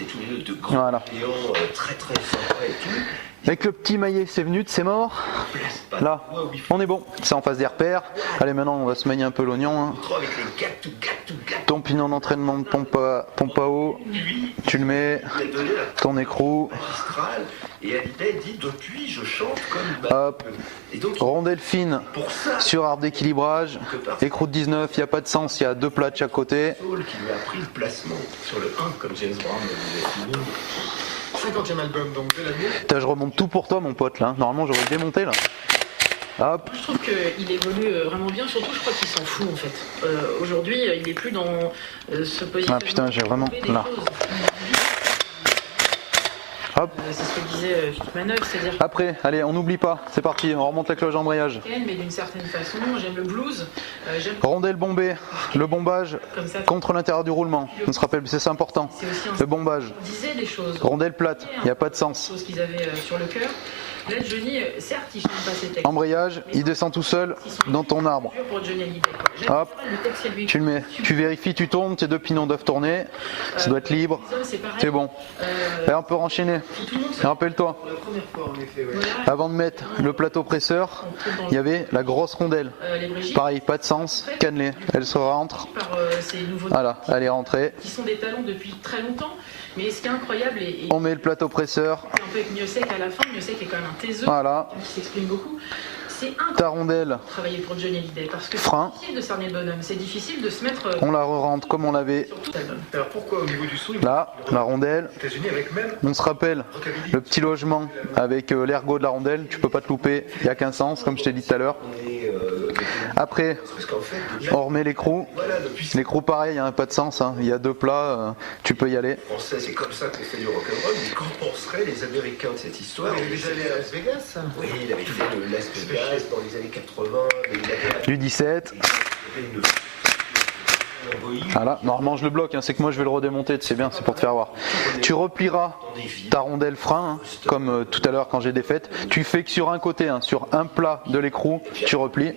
et tous les deux de grands géants très très sympas et tout. Avec le petit maillet, c'est venu, c'est mort. Là, on est bon. C'est en face des repères. Allez, maintenant, on va se manier un peu l'oignon. Ton pignon d'entraînement de pompe à eau, tu le mets. Ton écrou. Et elle dit depuis, je chante comme. Hop. Rondelle fine sur arbre d'équilibrage. Écrou de 19, il n'y a pas de sens, il y a deux plats de chaque côté. Qui lui a pris le placement sur le 1 comme James Brown le disait. 50e album, donc de l'année. Putain, je remonte tout pour toi, mon pote, là. Normalement, j'aurais démonté, là. Hop. Je trouve qu'il évolue vraiment bien, surtout je crois qu'il s'en fout en fait. Aujourd'hui, il est plus dans ce positionnement. Ah putain, j'ai vraiment. Là. Hop. C'est ce que disait Philippe Manœuvre, c'est-à-dire. Après, allez, on n'oublie pas, c'est parti, on remonte la cloche d'embrayage. Mais d'une certaine façon, j'aime le blues. Rondelle bombée, le bombage contre l'intérieur du roulement. On se rappelle, c'est important. Le bombage. On disait des choses. Rondelle plate, il n'y a pas de sens. Choses qu'ils avaient sur le cœur. Là, Johnny, certes, il chante pas ses textes. Embrayage, il descend tout seul dans ton arbre. Hop, tu le mets, tu vérifies, tu tournes, tes deux pignons doivent tourner, ça doit être libre, c'est bon. Et on peut enchaîner. Rappelle-toi, avant de mettre le plateau presseur, il y avait la grosse rondelle. Pareil, pas de sens, cannelée, elle se rentre. Voilà, elle est rentrée. Qui sont des talons depuis très longtemps, mais ce qui est incroyable, on met le plateau presseur. Un peu avec Miossec à la fin, Miossec est quand même un taiseux, voilà. Qui s'exprime beaucoup. C'est ta rondelle. Travailler pour Johnny Hallyday parce que frein. C'est difficile de cerner le bonhomme, c'est difficile de se mettre. On la re-rentre comme on l'avait. Alors pourquoi au niveau du son là, la rondelle. On se rappelle le petit logement avec l'ergot de la rondelle. Tu peux pas te louper. Il n'y a qu'un sens, comme je t'ai dit tout à l'heure. Après, on remet l'écrou. L'écrou pareil, hein, pas de sens. Hein. Il y a 2 plats, tu peux y aller. Français, c'est comme ça qu'on fait du rock'n'roll. Mais qu'en penseraient les Américains de cette histoire? Il est allé à Las Vegas. Oui, il avait fait le Las Vegas dans les années 80. Mais il avait Du 17. Voilà, normalement je le bloque, hein, c'est que moi je vais le redémonter, c'est bien, c'est pour te faire voir. Tu replieras ta rondelle frein, hein, comme tout à l'heure quand j'ai défaite. Tu fais que sur un côté, hein, sur un plat de l'écrou, tu replies.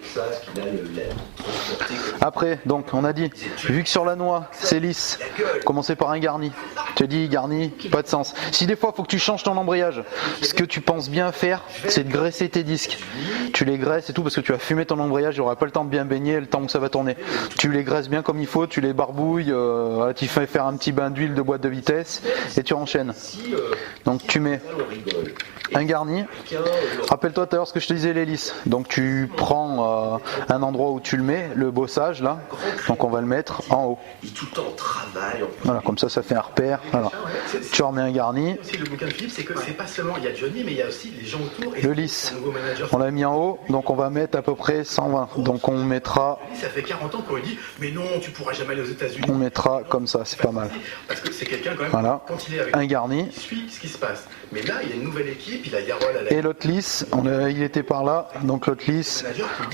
Après, donc on a dit, vu que sur la noix c'est lisse, commencer par un garni. Tu as dit garni, pas de sens. Si des fois il faut que tu changes ton embrayage, ce que tu penses bien faire, c'est de graisser tes disques. Tu les graisses et tout parce que tu vas fumer ton embrayage, il n'y aura pas le temps de bien baigner, le temps où ça va tourner. Tu les graisses bien comme il faut, tu les barbouilles, tu fais faire un petit bain d'huile de boîte de vitesse et tu enchaînes. Donc tu mets un garni. Rappelle-toi tout à l'heure ce que je te disais, l'hélice. Donc tu prends un endroit où tu le mets, le bossage là. Donc on va le mettre en haut. Voilà, comme ça fait un repère. Voilà. Tu remets un garni. Le bouquin de Philippe, c'est que c'est pas seulement il y a Johnny, mais il y a aussi les gens autour. Le lisse, on l'a mis en haut, donc on va mettre à peu près 120. Donc on mettra. Ça fait 40 ans qu'on lui dit, mais non, tu pourras jamais aller aux États-Unis. On mettra comme ça, c'est pas mal. Parce que c'est quelqu'un quand même. Voilà. Quand il est avec un garni. Il suit ce qui se passe. Mais là, il y a une nouvelle équipe, il a Yarol à la. Et l'autre lisse, il était par là, donc l'autre lisse,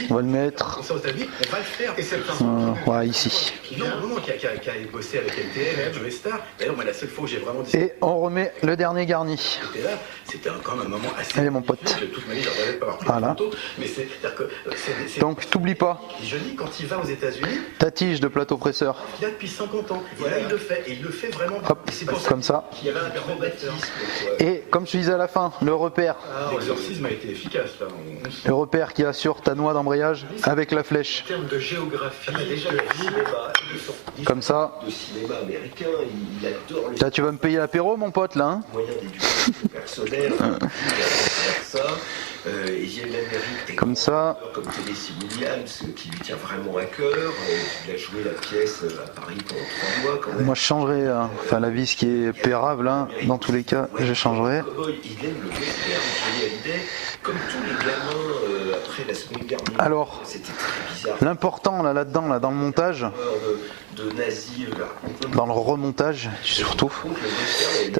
on va le mettre. On va le faire. Et c'est ouais, ici. Non, qui a bossé avec LTM, Joe Star. D'ailleurs, moi, la seule fois où j'ai vraiment. Et on remet le dernier garni. C'était quand même un moment assez. Allez mon pote. De toute manière, je ne pas avoir pris voilà. photo, mais c'est-à-dire que donc t'oublies pas. Johnny, quand il va aux États-Unis, ta tige de plateau presseur. Il a depuis 50 ans. Voilà, il le fait. Et il le fait vraiment. Hop, comme ça. Il y avait un acrobatisme. Et comme je te disais à la fin, le repère. L'exorcisme a été efficace là. Le repère qu'il y a sur ta noix d'embrayage avec la flèche. En termes de géographie, déjà comme ça. De cinéma américain, il adore Là, tu vas me payer l'apéro, mon pote, là. Hein moyen d'éducation personnelle. Ça. Comme ça. Comme Tennessee Williams, qui lui tient vraiment à cœur. Il a joué la pièce à Paris pendant 3 mois. Quand même. Moi, je changerais. Enfin, la vis qui est pérable, hein, dans tous les cas, je changerais. Il aime le western, Johnny Hallyday, comme tous les gamins après la Seconde Guerre mondiale. Alors, c'était très bizarre. L'important là-dedans, là, dans le montage. De nazis, dans le remontage surtout,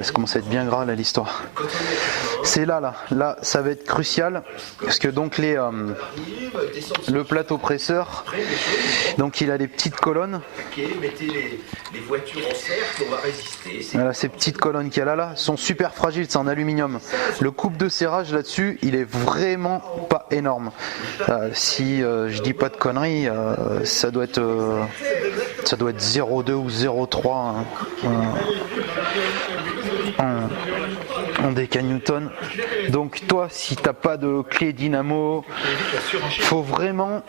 ça commence à être bien gras là l'histoire. C'est là, ça va être crucial parce que donc le plateau presseur, donc il a des petites colonnes. Les voitures en cercle, on va résister. Voilà, ces petites colonnes qu'il y a là sont super fragiles, c'est en aluminium. Le coupe de serrage là-dessus, il est vraiment pas énorme. Si je dis pas de conneries, ça doit être 0,2 ou 0,3 en décanewton. Donc toi, si t'as pas de clé dynamo, faut vraiment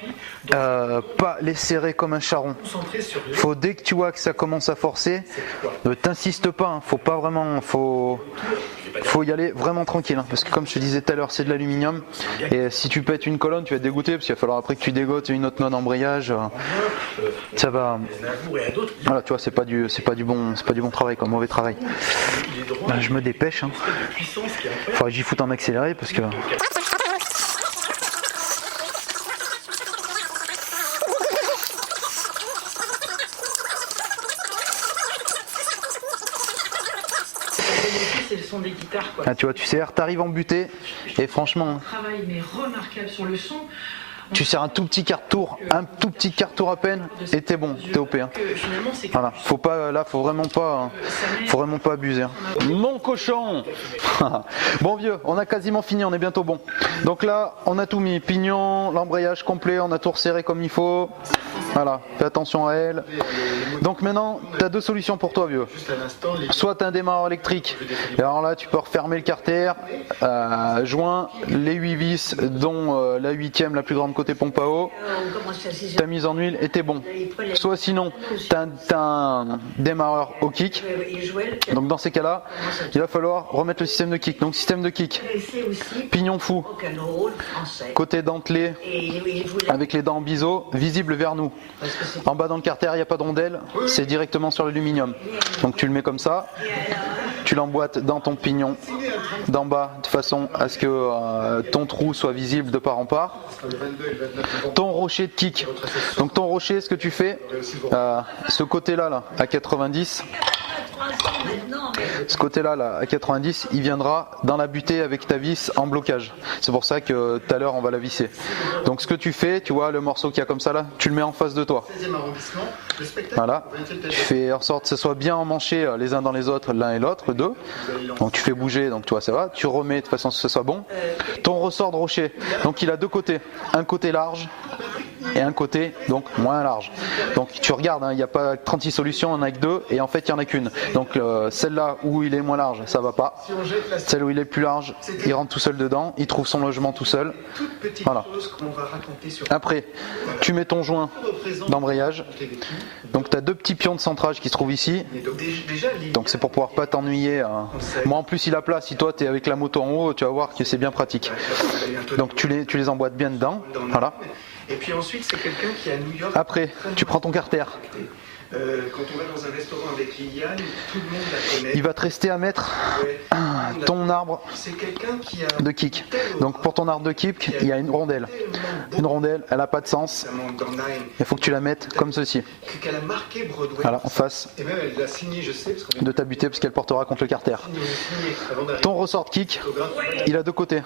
pas les serrer comme un charron. Faut dès que tu vois que ça commence à forcer, t'insiste pas. Hein, faut pas vraiment, faut y aller vraiment tranquille. Hein, parce que comme je te disais tout à l'heure, c'est de l'aluminium. Et si tu pètes une colonne, tu vas être dégoûté parce qu'il va falloir après que tu dégotes une autre noix d'embrayage. Ça va. Voilà, tu vois, c'est pas du bon travail, quoi, mauvais travail. Ben, je me dépêche. Hein. Faudrait que j'y foute en accéléré parce que. C'est le son des guitares, quoi. Ah, tu vois, tu serres, t'arrives en butée et franchement. Travail mais remarquable sur le son. Tu serres un tout petit quart de tour à peine et t'es bon, t'es OP. Hein. Voilà, faut vraiment pas abuser. Hein. Mon cochon. Bon vieux, on a quasiment fini, on est bientôt bon. Donc là, on a tout mis, pignon, l'embrayage complet, on a tout resserré comme il faut. Voilà, fais attention à elle. Donc maintenant, tu as 2 solutions pour toi vieux. Soit tu as un démarreur électrique, et alors là tu peux refermer le carter, joint les 8 vis, dont la 8e la plus grande côté pompe à eau, ta mise en huile et t'es bon. Soit sinon, tu as un démarreur au kick, donc dans ces cas-là, il va falloir remettre le système de kick. Donc système de kick, pignon fou, côté dentelé, avec les dents en biseau, visible vers nous. tout. En bas dans le carter, il n'y a pas de rondelle, c'est directement sur l'aluminium. Donc tu le mets comme ça, tu l'emboîtes dans ton pignon d'en bas de façon à ce que ton trou soit visible de part en part. Ton rocher de kick. Donc ton rocher, ce que tu fais, ce côté-là là, à 90, ce côté-là là, à 90, il viendra dans la butée avec ta vis en blocage. C'est pour ça que tout à l'heure on va la visser. Donc ce que tu fais, tu vois le morceau qu'il y a comme ça là, tu le mets en face de toi. Voilà, tu fais en sorte que ce soit bien emmanché les uns dans les autres, l'un et l'autre, deux. Donc tu fais bouger, donc tu vois ça va. Tu remets de façon à ce que ce soit bon. Ton ressort de rocher, donc il a deux côtés, un côté large et un côté donc moins large. Donc tu regardes, il n'y a pas 36 solutions, il n'y en a que deux et en fait il n'y en a qu'une. Donc celle-là où il est moins large, ça va pas. Celle où il est plus large, il rentre tout seul dedans, il trouve son logement tout seul. Voilà. Après, tu mets ton joint d'embrayage. Donc tu as deux petits pions de centrage qui se trouvent ici. Donc c'est pour pouvoir pas t'ennuyer. Moi en plus il a place, si toi tu es avec la moto en haut, tu vas voir que c'est bien pratique. Donc tu les emboîtes bien dedans. Voilà. Et puis ensuite, c'est quelqu'un qui est à New York. Après, tu prends ton carter. Quand on va dans un restaurant avec Liliane, tout le monde la connaît. Il va te rester à mettre ton arbre de kick. Donc pour ton arbre de kick, il y a une rondelle. Une rondelle, elle n'a pas de sens. Il faut que tu la mettes comme ceci. Voilà, en face de ta butée parce qu'elle portera contre le carter. Ton ressort de kick, il a deux côtés.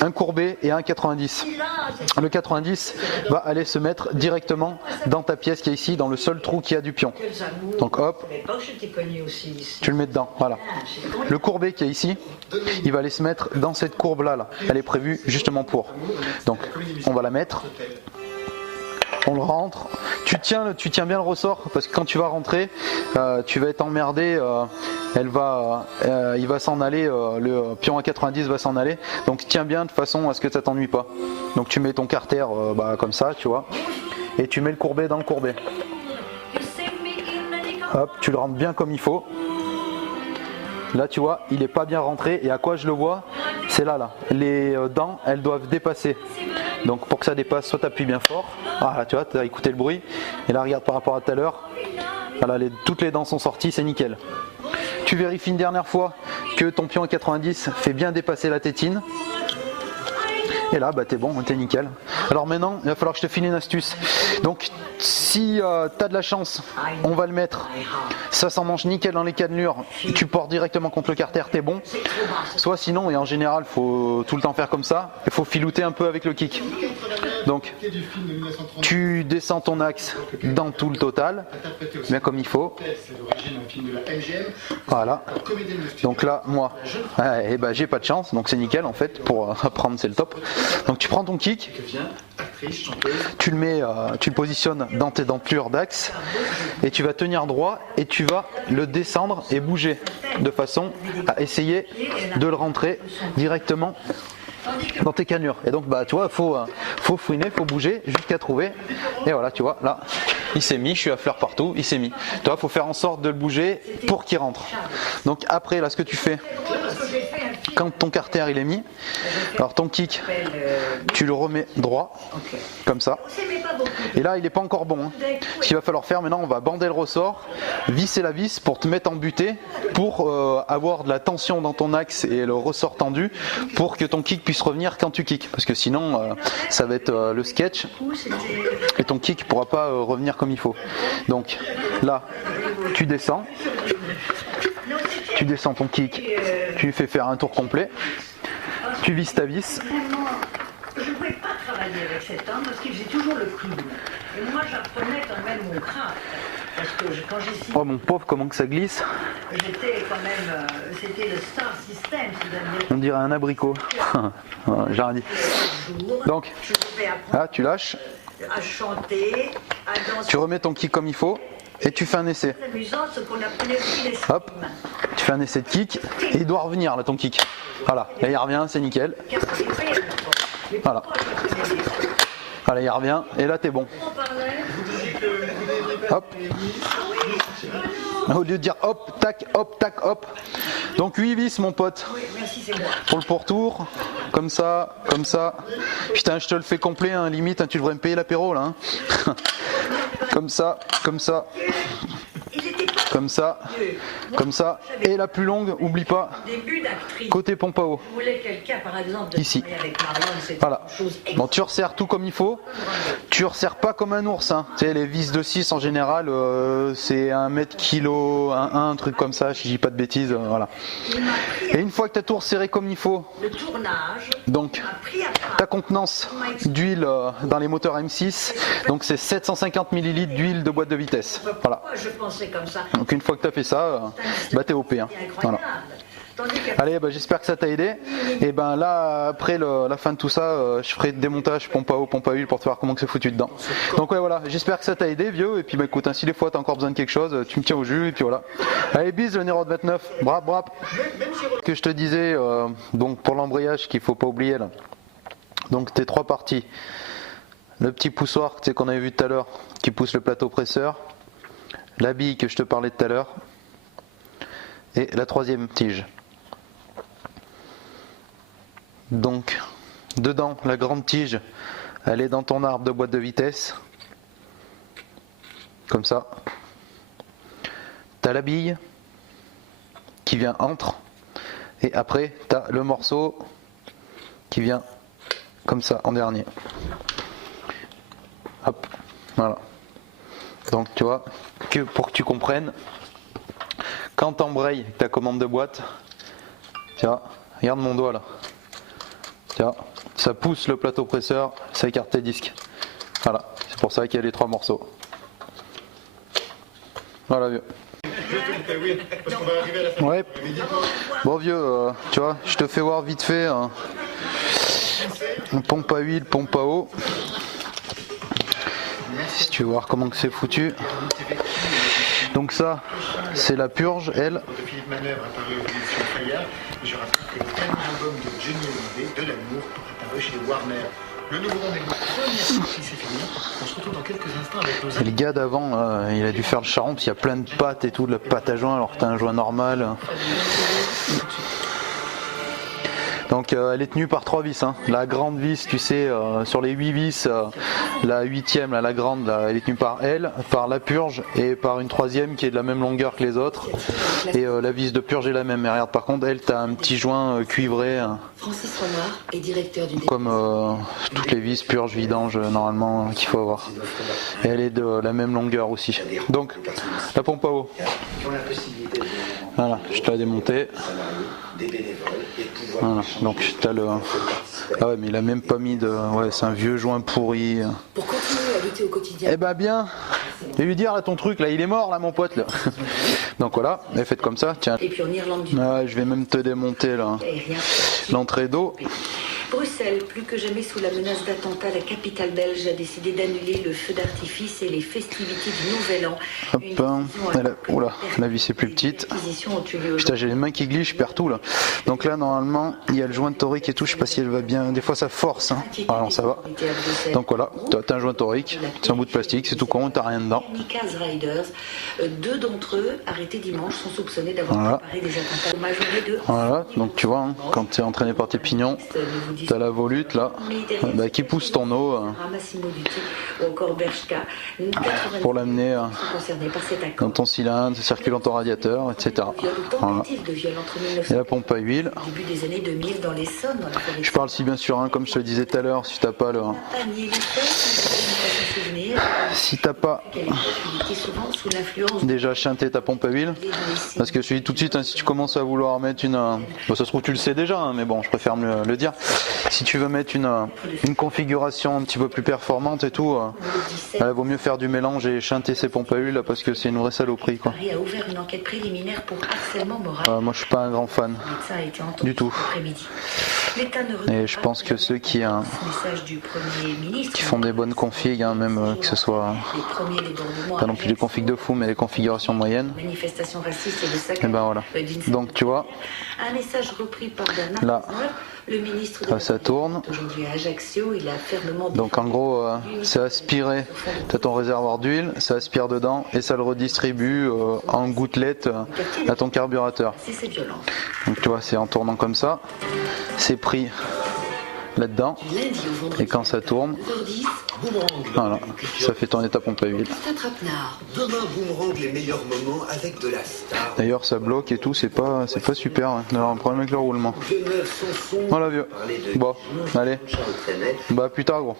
Un courbé et un 90. Le 90 va aller se mettre directement dans ta pièce qui est ici, dans le seul trou qui a du pion. Donc hop, tu le mets dedans, voilà. Le courbé qui est ici, il va aller se mettre dans cette courbe là, elle est prévue justement pour. Donc on va la mettre, on le rentre, tu tiens bien le ressort parce que quand tu vas rentrer, tu vas être emmerdé, il va s'en aller, le pion à 90 va s'en aller, donc tiens bien de façon à ce que ça t'ennuie pas. Donc tu mets ton carter comme ça, tu vois, et tu mets le courbé dans le courbé. Hop, tu le rentres bien comme il faut. Là tu vois, il n'est pas bien rentré et à quoi je le vois, c'est là. Les dents, elles doivent dépasser. Donc pour que ça dépasse, soit tu appuies bien fort. Voilà, tu vois, tu as écouté le bruit. Et là regarde par rapport à tout à l'heure. Voilà, toutes les dents sont sorties, c'est nickel. Tu vérifies une dernière fois que ton pion à 90 fait bien dépasser la tétine. Et là, t'es bon, t'es nickel. Alors maintenant, il va falloir que je te file une astuce. Donc, si t'as de la chance, on va le mettre. Ça s'emmanche nickel dans les cannelures. Tu portes directement contre le carter, t'es bon. Soit sinon, et en général, faut tout le temps faire comme ça. Il faut filouter un peu avec le kick. Donc, tu descends ton axe dans tout le total, bien comme il faut. Voilà. Donc là, moi, j'ai pas de chance, donc c'est nickel en fait. Pour apprendre, c'est le top. Donc tu prends ton kick, tu le positionnes dans tes dentelures d'axe et tu vas tenir droit et tu vas le descendre et bouger de façon à essayer de le rentrer directement dans tes cannelures. Et donc tu vois, faut fouiner, faut bouger jusqu'à trouver. Et voilà, tu vois, là, il s'est mis, je suis à fleur partout, il s'est mis. Tu vois, faut faire en sorte de le bouger pour qu'il rentre. Donc après, là, ce que tu fais, quand ton carter il est mis, alors ton kick, tu le remets droit, comme ça. Et là, il n'est pas encore bon. Hein. Ce qu'il va falloir faire maintenant, on va bander le ressort, visser la vis pour te mettre en butée, pour avoir de la tension dans ton axe et le ressort tendu, pour que ton kick puisse revenir quand tu kicks. Parce que sinon, ça va être le sketch et ton kick ne pourra pas revenir comme il faut. Donc là, tu descends ton kick, tu lui fais faire un tour complet, tu visses ta vis. Je ne pouvais pas travailler avec cet homme parce qu'il faisait toujours le clown. Et moi, j'apprenais quand même mon craft. Parce que quand j'ai signé... Oh mon pauvre, comment que ça glisse. J'étais quand même... c'était le star system. On dirait un abricot. J'ai rien dit. Donc, là, tu lâches. À chanter, à danser. Tu remets ton kick comme il faut. Et tu fais un essai. Hop, tu fais un essai de kick et il doit revenir là ton kick. Voilà, là il revient, c'est nickel. Voilà. Voilà, il revient et là t'es bon. Hop. Au lieu de dire hop, tac, hop, tac, hop. Donc 8 vis mon pote. Oui, merci, c'est moi. Pour le pourtour, comme ça, comme ça. Putain, je te le fais complet, hein, limite, hein, tu devrais me payer l'apéro là. Hein. Comme ça, comme ça. Comme ça, comme ça. Et la plus longue, oublie pas, Début d'actrice. côté pompe à eau. Je voulais quelqu'un, par exemple, de Ici. travailler avec Marlon, c'est Voilà. une chose Bon, tu resserres tout comme il faut. Tu resserres pas comme un ours. Hein. Tu sais, les vis de 6 en général, c'est 1 mètre kilo, un truc comme ça, je dis pas de bêtises. Voilà. Et une fois que tu as tout resserré comme il faut, Le tournage donc a pris à part. ta contenance d'huile dans les moteurs M6, donc c'est 750 ml d'huile de boîte de vitesse. Voilà. Pourquoi je pensais comme ça? Donc une fois que tu as fait ça, bah t'es OP. Hein. Voilà. Allez, bah, j'espère que ça t'a aidé. Et ben là, après la fin de tout ça, je ferai démontage pompe à eau, pompe à huile pour te voir comment que c'est foutu dedans. Donc ouais, voilà, j'espère que ça t'a aidé, vieux. Et puis bah écoute, hein, si des fois t'as encore besoin de quelque chose, tu me tiens au jus et puis voilà. Allez, bis, le Nero de 29, brap brap. Que je te disais, donc pour l'embrayage qu'il faut pas oublier là. Donc tes 3 parties. Le petit poussoir, tu sais qu'on avait vu tout à l'heure, qui pousse le plateau presseur. La bille que je te parlais tout à l'heure. Et la 3e tige. Donc, dedans, la grande tige, elle est dans ton arbre de boîte de vitesse. Comme ça. T'as la bille qui vient entre. Et après, t'as le morceau qui vient comme ça, en dernier. Hop, voilà. Donc, tu vois, pour que tu comprennes, quand t'embrayes ta commande de boîte, tu vois, regarde mon doigt là. Tu vois, ça pousse le plateau presseur, ça écarte tes disques. Voilà, c'est pour ça qu'il y a les 3 morceaux. Voilà, vieux. Ouais. Bon, vieux, tu vois, je te fais voir vite fait. Hein. Pompe à huile, pompe à eau. Si tu veux voir comment que c'est foutu. Donc ça, c'est la purge, elle. Je rappelle que le dernier album de Johnny Hallyday, De l'amour, est apparu chez Warner. Le nouveau rendez-vous, première sortie, c'est fini. On se retrouve dans quelques instants avec nos Et le gars d'avant, il a dû faire le charron parce qu'il y a plein de pâtes et tout, de la pâte à joint alors que t'as un joint normal. Donc elle est tenue par 3 vis. Hein. La grande vis, tu sais, sur les 8 vis, la 8e, là, la grande, là, elle est tenue par elle, par la purge et par une 3e qui est de la même longueur que les autres. Et la vis de purge est la même. Mais regarde, par contre, elle, t'as un petit joint cuivré. Francis Renard est directeur du Comme toutes les vis purge, vidange, normalement, qu'il faut avoir. Et elle est de la même longueur aussi. Donc, la pompe à eau. Voilà, je te l'ai démonté. Voilà, donc t'as le. Ah ouais, mais il a même pas mis de. Ouais, c'est un vieux joint pourri. Pour continuer à lutter au quotidien. Eh bah bien, je vais lui dire là ton truc là, il est mort là mon pote là. Donc voilà, et faites comme ça, tiens. Et puis en Irlande du Nord. Ouais, je vais même te démonter là. L'entrée d'eau. Bruxelles, plus que jamais sous la menace d'attentat, la capitale belge a décidé d'annuler le feu d'artifice et les festivités du Nouvel An. Hop, oula, la vis est plus petite. Putain, j'ai les mains qui glissent, je perds tout là. Donc là, normalement, il y a le joint torique et tout, je sais pas si elle va bien. Des fois, ça force. Hein. Ah non, ça va. Donc voilà, t'as un joint torique, c'est un bout de plastique, c'est tout con, t'as rien dedans. 15 riders, 2 d'entre eux, arrêtés dimanche, sont soupçonnés d'avoir préparé des attentats aux majorés de. Voilà, donc tu vois, hein, quand t'es entraîné par tes pignons. T'as la volute là, bah, qui pousse ton eau pour l'amener dans ton cylindre, ça circule dans ton radiateur, etc. Voilà. Et la pompe à huile. Je parle si bien sûr, hein, comme je te le disais tout à l'heure, si t'as pas le. Si t'as pas déjà chanté ta pompe à huile, parce que je te dis tout de suite, hein, si tu commences à vouloir mettre une. Bon, ça se trouve tu le sais déjà, hein, mais bon, je préfère le dire. Si tu veux mettre une configuration un petit peu plus performante et tout, vaut mieux faire du mélange et chanter ses pompes à huile là, parce que c'est une vraie saloperie quoi. Moi je suis pas un grand fan du tout. L'État ne Et je pense que ceux qui message du Premier ministre. font des bonnes configs, hein, même que ce soit Les premiers débordements pas non plus des configs de fou, mais des configurations moyennes. Manifestations racistes et le Et saccage. ben voilà. Donc tu vois, Un message repris par Bernard là, Cazeneuve, le ministre de ça tourne. aujourd'hui à Ajaccio, il a fermement Donc en gros, c'est aspiré, tu as ton réservoir d'huile, ça aspire dedans et ça le redistribue en gouttelettes à ton carburateur. c'est violent. Donc tu vois, c'est en tournant comme ça, c'est pris là-dedans et quand ça tourne, voilà, ça fait tourner ta pompe à huile. Demain, Boomerang, les meilleurs moments avec de la star. D'ailleurs ça bloque et tout, c'est pas super, hein, d'avoir un problème avec le roulement. Voilà vieux. Bon, allez, bah plus tard gros.